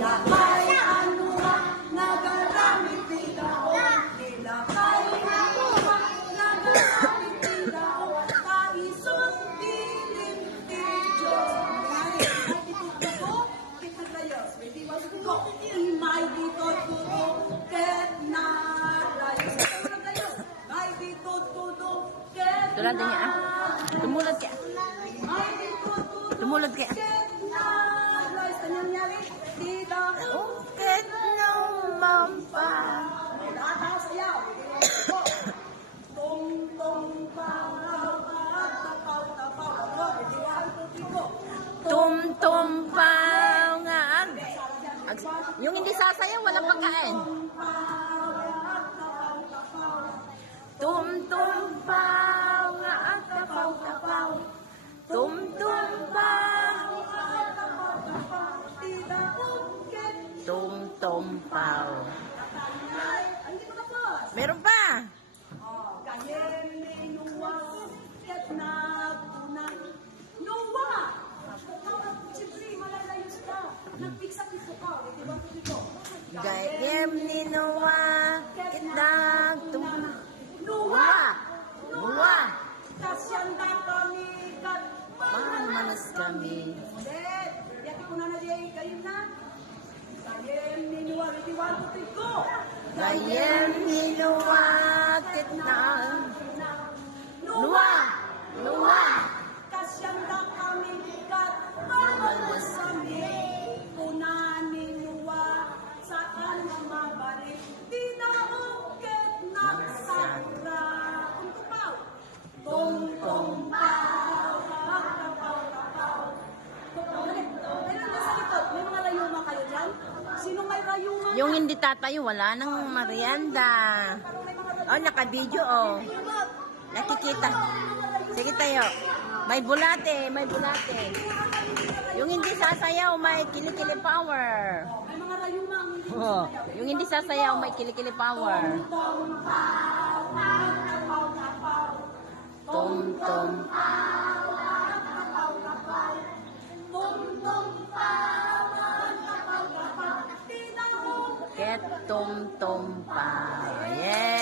Tila kay anuha, nagaramit tidaon. Tila kay anuha, nagaramit tidaon. Kaisot dilim ti Diyos. Kita kayo. Ready, one, two, go. Imay dito tuto, ket nalayos. Imay dito tuto, ket Tulad niya ah. Tumulad ka. Imay dito tuto, Tumulad ka. ket nalayos. Ano nangyari? Tila. Ukit ng mampa. Lahat tayo sayaw. Tong-tong paw, tapaw, tapaw. Ano? Ready, one, two, three, go. Tum-tumpaw nga. Yung hindi sasayaw, walang pagkain. Tum-tumpaw nga at tapaw-tapaw. Tum-tumpaw. Tum-tumpaw. Hindi ko tapos. Meron pa. Kayem nuwa, ket nagtunang. Nuwa! Siyempre, malalayos ka. Nagpiksak ito ka. Ready, one, two, three, go. Gayem ni Noah, kitang Nuwa! Nuwa! Kasyanda kami kat Manas kami. ulit. Yati ko na na diya kayo na. Kayem ni nuwa. Ready, one, two, three, go. Gayem ni Noah, kitang Nuwa! Nuwa! Kasyanda kami kat malas kami. Kunan ni nuwa saan na mabalik. Di na ukit nagsakra. Tungtupaw. Tungtumpaw. Kapaw. Meron ba sa likod? May mga rayuma kayo dyan? Sino may rayuma? Yung hindi tatayo, wala nang merienda. Oh, naka-video oh. Nakikita. Sige tayo. May bulate, may bulate. Yung hindi sasayaw, may kilikili power. May mga rayuma ang hindi Oh, yung hindi sasayaw, may kilikili power. Tum-tum. Ket tum-tum pa. Yeah.